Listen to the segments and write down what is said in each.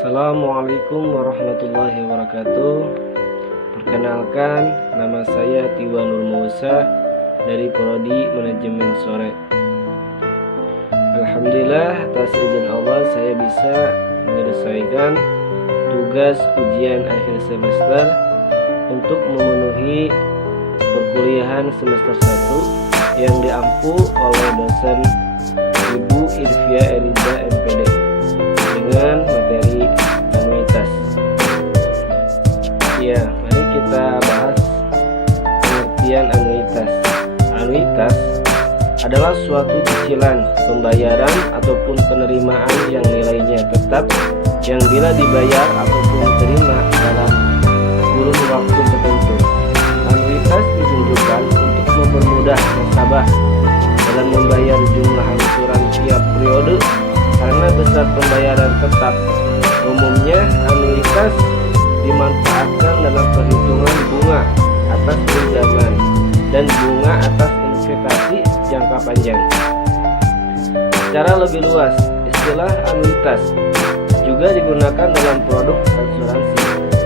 Assalamualaikum warahmatullahi wabarakatuh. Perkenalkan, nama saya Tiwa Nur Musa dari Prodi Manajemen Sore. Alhamdulillah, atas izin Allah saya bisa menyelesaikan tugas ujian akhir semester untuk memenuhi perkuliahan semester 1 yang diampu oleh dosen Ibu Irvia Eriza MPD dengan materi anuitas. Ya, mari kita bahas pengertian anuitas. Anuitas adalah suatu cicilan, pembayaran ataupun penerimaan yang nilainya tetap yang bila dibayar ataupun diterima dalam kurun waktu tertentu. Anuitas ditunjukkan untuk mempermudah nasabah dalam membayar jumlah angsuran tiap periode karena besar pembayaran tetap. Umumnya anuitas dimanfaatkan dalam perhitungan bunga atas pinjaman dan bunga atas investasi jangka panjang. Secara lebih luas, istilah anuitas juga digunakan dalam produk asuransi.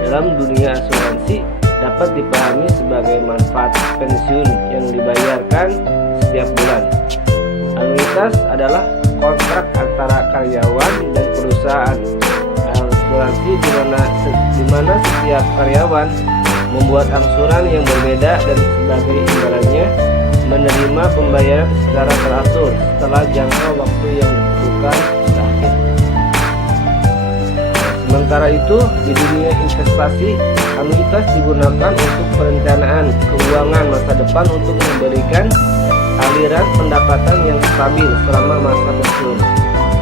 Dalam dunia asuransi dapat dipahami sebagai manfaat pensiun yang dibayarkan setiap bulan. Anuitas adalah kontrak antara karyawan dan perusahaan asuransi di mana setiap karyawan membuat angsuran yang berbeda dan sebagai imbalannya menerima pembayaran secara teratur setelah jangka waktu yang ditentukan berakhir. Sementara itu, di dunia investasi, anuitas digunakan untuk perencanaan keuangan masa depan untuk memberikan aliran pendapatan yang stabil selama masa pensiun.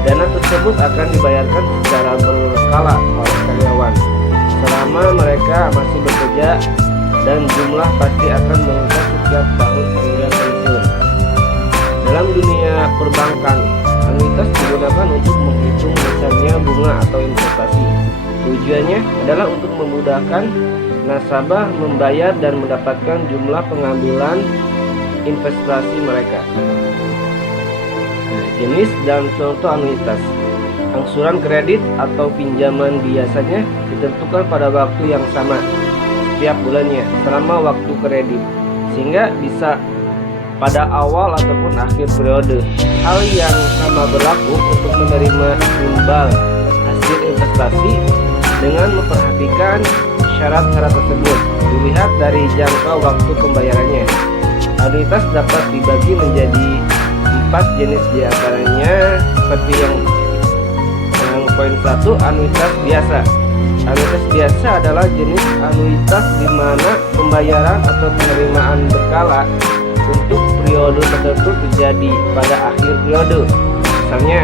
Dana tersebut akan dibayarkan secara berkala oleh karyawan selama mereka masih bekerja dan jumlah pasti akan meningkat setiap tahun hingga pensiun. Dalam dunia perbankan, anuitas digunakan untuk menghitung besarnya bunga atau investasi. Tujuannya adalah untuk memudahkan nasabah membayar dan mendapatkan jumlah pengambilan investasi mereka. Jenis dan contoh anuitas. Angsuran kredit atau pinjaman biasanya ditentukan pada waktu yang sama setiap bulannya selama waktu kredit, sehingga bisa pada awal ataupun akhir periode. Hal yang sama berlaku untuk menerima imbal hasil investasi dengan memperhatikan syarat-syarat tersebut dilihat dari jangka waktu pembayarannya. Anuitas dapat dibagi menjadi 4 jenis, diantaranya seperti yang poin 1, anuitas biasa. Anuitas biasa adalah jenis anuitas di mana pembayaran atau penerimaan berkala untuk periode tertentu terjadi pada akhir periode. Misalnya,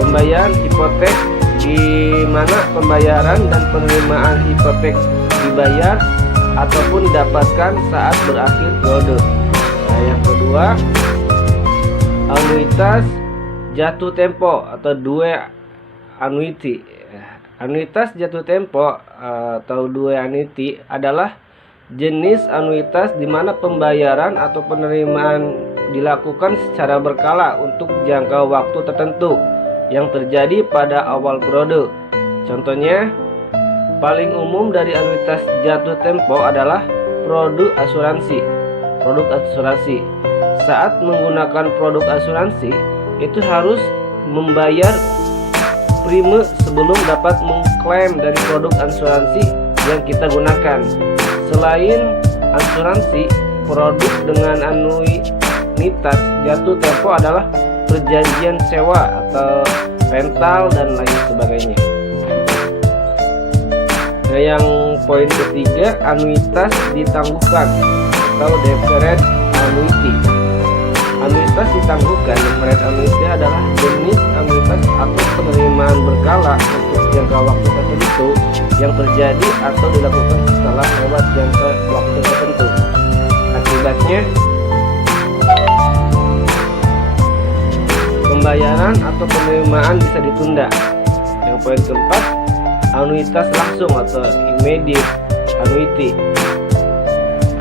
pembayaran hipotek di mana pembayaran dan penerimaan hipotek dibayar ataupun didapatkan saat berakhir periode. Nah, yang kedua, anuitas jatuh tempo atau due annuity. Anuitas jatuh tempo atau due annuity adalah jenis anuitas di mana pembayaran atau penerimaan dilakukan secara berkala untuk jangka waktu tertentu yang terjadi pada awal periode. Contohnya, paling umum dari anuitas jatuh tempo adalah produk asuransi. Produk asuransi. Saat menggunakan produk asuransi, itu harus membayar prime sebelum dapat mengklaim dari produk asuransi yang kita gunakan. Selain asuransi, produk dengan anuitas jatuh tempo adalah perjanjian sewa atau rental dan lain sebagainya. Nah, yang poin ketiga, anuitas ditangguhkan atau deferred annuity. Anuitas ditangguhkan. Deferred annuity adalah jenis anuitas atau penerimaan berkala untuk jangka waktu tertentu yang terjadi atau dilakukan setelah lewat jangka waktu tertentu. Akibatnya, pembayaran atau penerimaan bisa ditunda. Yang poin keempat, anuitas langsung atau immediate annuity.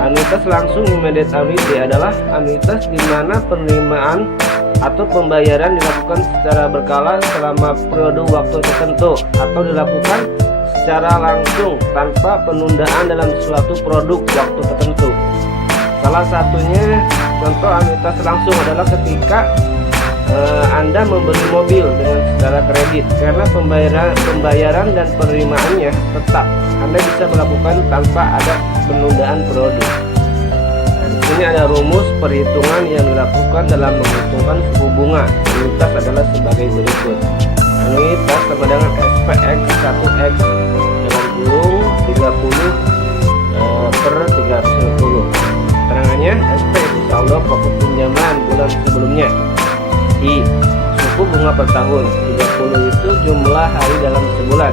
Anuitas langsung immediate annuity adalah anuitas di mana penerimaan atau pembayaran dilakukan secara berkala selama periode waktu tertentu atau dilakukan secara langsung tanpa penundaan dalam suatu produk waktu tertentu. Salah satunya contoh anuitas langsung adalah ketika Anda membeli mobil dengan secara kredit, karena pembayaran dan penerimaannya tetap Anda bisa melakukan tanpa ada penundaan produk. Di sini ada rumus perhitungan yang dilakukan dalam menghitungkan suku bunga anuitas adalah sebagai berikut. Anuitas sama dengan SPX 1X dalam kurung 30 per 360. Keterangannya, SP itu saldo pokok pinjaman bulan sebelumnya. I, suku bunga per tahun. 30 itu jumlah hari dalam sebulan,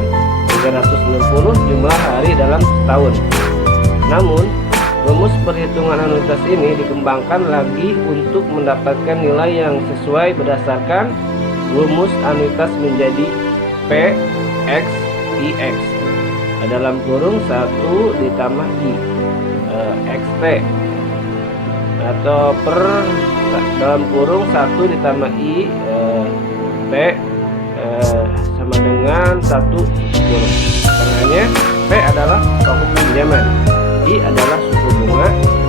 360 jumlah hari dalam setahun. Namun rumus perhitungan anuitas ini dikembangkan lagi untuk mendapatkan nilai yang sesuai berdasarkan rumus anuitas menjadi P, X, IX dalam kurung 1 ditambah I, XT, atau per dalam kurung 1 ditambah I, T sama dengan 1 kurung. Karenanya P adalah pokok pinjaman, I adalah suku bunga,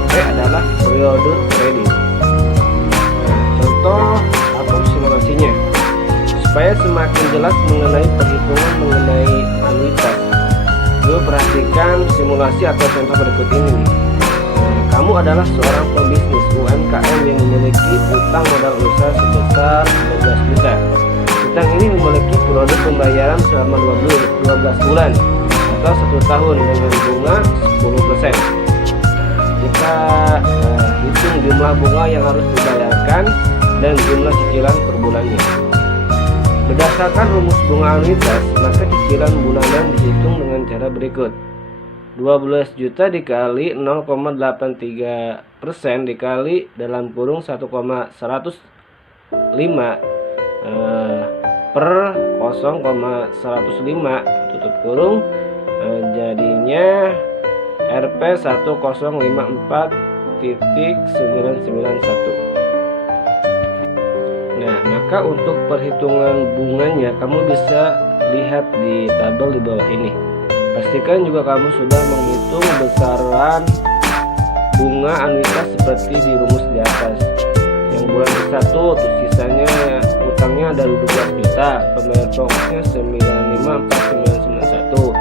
T adalah periode kredit. Contoh atau simulasinya supaya semakin jelas mengenai perhitungan mengenai anuitas. Yuk perhatikan simulasi atau contoh berikut ini. Kamu adalah seorang pebisnis UMKM yang memiliki utang modal usaha sebesar 12 juta. Utang ini memiliki periode pembayaran selama 12 bulan atau 1 tahun dengan bunga 10%. Kita hitung jumlah bunga yang harus dibayarkan dan jumlah cicilan per bulannya. Berdasarkan rumus bunga anuitas, maka cicilan bulanan dihitung dengan cara berikut. 12 juta dikali 0,83% dikali dalam kurung 1,105 per 0,105 tutup kurung, jadinya Rp 1054.991. Nah, maka untuk perhitungan bunganya kamu bisa lihat di tabel di bawah ini. Pastikan juga kamu sudah menghitung besaran bunga anuitas seperti di rumus di atas. Yang bulan ke-1 terus sisanya utangnya ada 12 juta, pembayaran pokoknya 954991,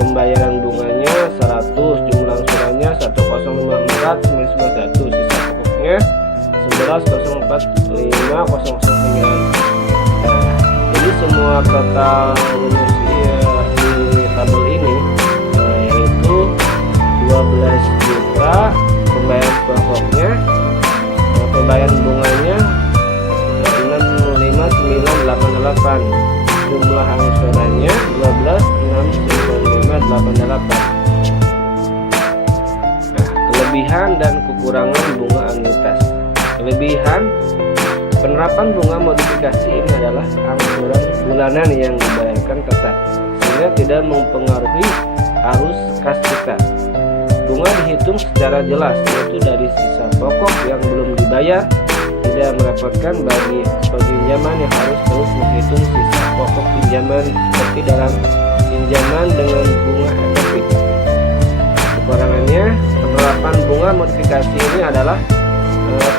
pembayaran bunganya 100, jumlah angsurannya 1054.991, sisa pokoknya 11045009. Nah, jadi semua total rumus di tabel ini yaitu 12 juta pembayaran pokoknya, pembayaran bunganya 65988, jumlah angsurannya 12.69588. Nah, kelebihan dan kekurangan bunga anuitas. Kelebihan penerapan bunga modifikasi ini adalah angsuran bulanan yang dibayarkan tetap, sehingga tidak mempengaruhi arus kas kita. Bunga dihitung secara jelas, yaitu dari sisa pokok yang belum dibayar, tidak merepotkan bagi pinjaman yang harus terus menghitung sisa pokok pinjaman seperti dalam pinjaman dengan bunga efektif. Kekurangannya, penerapan bunga modifikasi ini adalah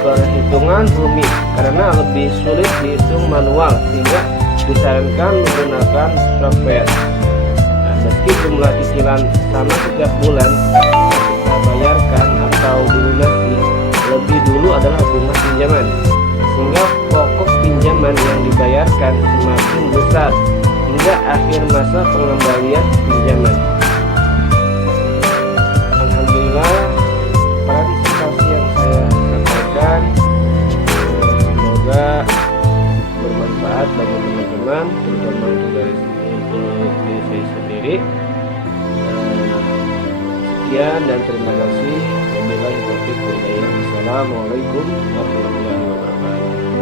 perhitungan rumit karena lebih sulit dihitung manual, sehingga disarankan menggunakan software. Nah, meski jumlah cicilan sama setiap bulan kita bayarkan atau dilunasi, lebih dulu adalah bunga pinjaman, sehingga pokok pinjaman yang dibayarkan semakin besar hingga akhir masa pengembalian pinjaman. Alhamdulillah, partisipasi yang saya sampaikan semoga bermanfaat bagi teman-teman, terutama untuk diri saya sendiri. Sekian dan terima kasih. Wabillahi taufiq wal hidayah. Assalamualaikum warahmatullahi wabarakatuh.